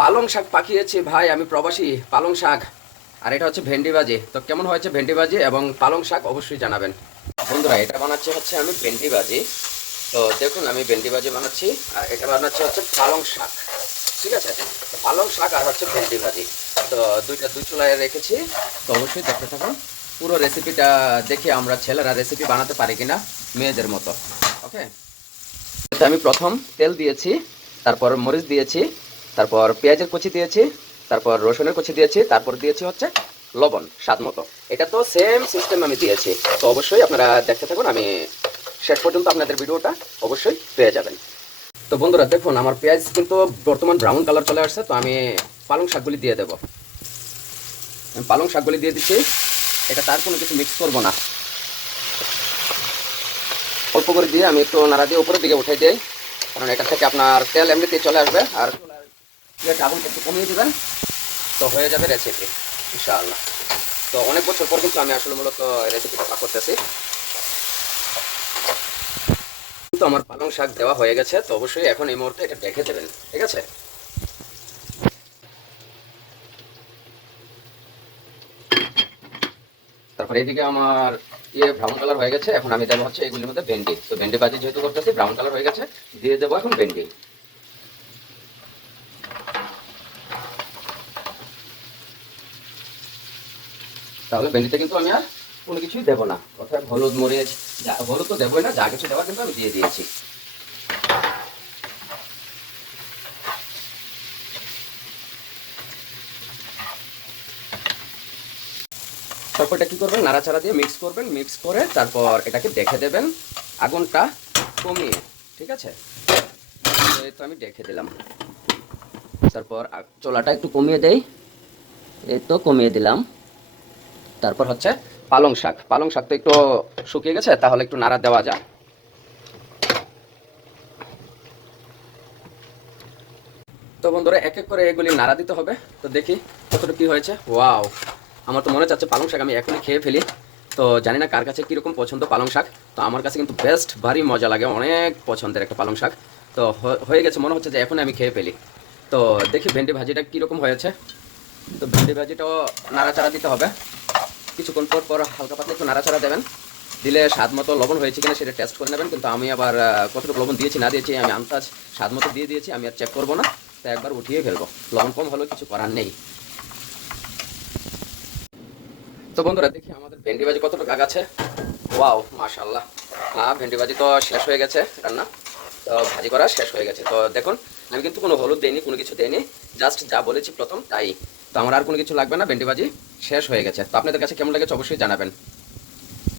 পালং শাক পাকিয়েছি ভাই, আমি প্রবাসী, পালং শাক। আর এটা হচ্ছে ভেন্ডি ভাজি। তো কেমন হয়েছে ভেন্ডি ভাজি এবং পালং শাক অবশ্যই জানাবেন। বন্ধুরা, এটা বানাচ্ছি হচ্ছে আমি ভেন্ডি ভাজি। তো দেখুন, আমি ভেন্ডি ভাজি বানাচ্ছি, আর এটা বানাচ্ছি হচ্ছে পালং শাক। ঠিক আছে? পালং শাক আর হচ্ছে ভেন্ডি ভাজি। তো দুইটা দুই চুলায় রেখেছি। তো অবশ্যই দেখতে থাকুন। পুরো রেসিপিটা দেখে আমরা ছেলেরা রেসিপি বানাতে পারি কিনা মেয়েদের মতো। ওকে আমি প্রথম তেল দিয়েছি, তারপর মরিচ দিয়েছি। তারপর পেঁয়াজের কুচি দিয়েছি, তারপর রসুনের কুচি দিয়েছি, তারপর দিয়েছি হচ্ছে লবণ, স্বাদ মতো। এটা তো সেম সিস্টেম আমি দিয়েছি। তো অবশ্যই আপনারা দেখতে থাকুন, আমি শেষ পর্যন্ত আপনাদের ভিডিওটা অবশ্যই পেয়ে যাবেন। তো বন্ধুরা, দেখুন, আমার পেঁয়াজ কিন্তু বর্তমান ব্রাউন কালার চলে আসছে, তো আমি পালং শাকগুলি দিয়ে দেবো। পালং শাকগুলি দিয়ে দিচ্ছি, এটা তার কোনো কিছু মিক্স করব না। অল্প করে দিয়ে আমি একটু নাড়া দিয়ে উপরের দিকে উঠে দিই, কারণ এটা থেকে আপনার তেল এমনিতেই চলে আসবে, আর ইয়েটা আগুনটা একটু কমিয়ে দেবেন। তো হয়ে যাবে রেসিপি ইনশাআল্লাহ। তো অনেক বছর পর কিন্তু আমি আসলে মূলত রেসিপিটা পাক করতেছি। তো আমার পালং শাক দেওয়া হয়ে গেছে, তো অবশ্যই এখন এই মুহূর্তে এটা দেখে দেবেন, ঠিক আছে? তারপর এইদিকে আমার ইয়ে ব্রাউন কালার হয়ে গেছে, এখন আমি দেবো হচ্ছে এগুলির মধ্যে ভেন্ডি। তো ভেন্ডি বাজি যেহেতু করতেছি ব্রাউন কালার হয়ে গেছে, দিয়ে দেবো এখন ভেন্ডি। তাহলে ভেন্ডিতে কিন্তু আমি আর কোনো কিছুই দেবো না। অর্থাৎ হলুদ, মরিচ হলুদ তো দেবোই না, যা কিছু দেওয়া কিন্তু আমি দিয়ে দিয়েছি। তারপর এটা কি করবেন? নাড়াচাড়া দিয়ে মিক্স করবেন মিক্স করে তারপর এটাকে দেখে দেবেন। আগুনটা কমিয়ে, ঠিক আছে? তো আমি দেখে দিলাম। তারপর চোলাটা একটু কমিয়ে দেই। এই তো কমিয়ে দিলাম। তারপর হচ্ছে পালং শাক। পালং শাক তো একটু শুকিয়ে গেছে, তাহলে একটু নাড়া দেওয়া যায় তো বন্ধুরা, এক এক করে এগুলি নাড়া দিতে হবে। তো দেখি কতটা কি হয়েছে। ওয়াও, আমার তো মনে চাচ্ছে পালং শাক আমি এখনই খেয়ে ফেলি। তো জানি না কার কাছে কীরকম পছন্দ পালং শাক। তো আমার কাছে কিন্তু বেস্ট ভারী মজা লাগে, অনেক পছন্দের একটা পালং শাক। তো হয়ে গেছে, মনে হচ্ছে যে এখন আমি খেয়ে ফেলি। তো দেখি ভেন্ডি ভাজিটা কীরকম হয়েছে। তো ভেন্ডি ভাজিটাও নাড়াচাড়া দিতে হবে। কিছুক্ষণ পর পর হালকা পাতলা একটু নাড়াচাড়া দেবেন। দিলে স্বাদ মতো লবণ হয়েছে কিনা সেটা টেস্ট করে নেবেন, কিন্তু আমি আবার কতটুকু লবণ দিয়েছি না দিয়েছি আমি আন্দাজ স্বাদ মতো দিয়ে দিয়েছি, আমি আর চেক করব না। তো একবার উঠিয়ে ফেলব। লবণ কম হলেও কিছু করার নেই। তো বন্ধুরা, দেখি আমাদের ভেন্ডি ভাজি কতটুকু আগাছে ওয়াও মাশাল্লাহ হ্যাঁ ভেন্ডি ভাজি তো শেষ হয়ে গেছে, রান্না। ভাজি করা শেষ হয়ে গেছে। তো দেখুন, আমি কিন্তু কোনো হলুদ দেয়নি কোনো কিছু দেয়নি জাস্ট যা বলেছি প্রথম তাই। তো আমার আর কোনো কিছু লাগবে না, ভেন্ডি ভাজি শেষ হয়ে গেছে। তো আপনাদের কাছে কেমন লেগেছে অবশ্যই জানাবেন।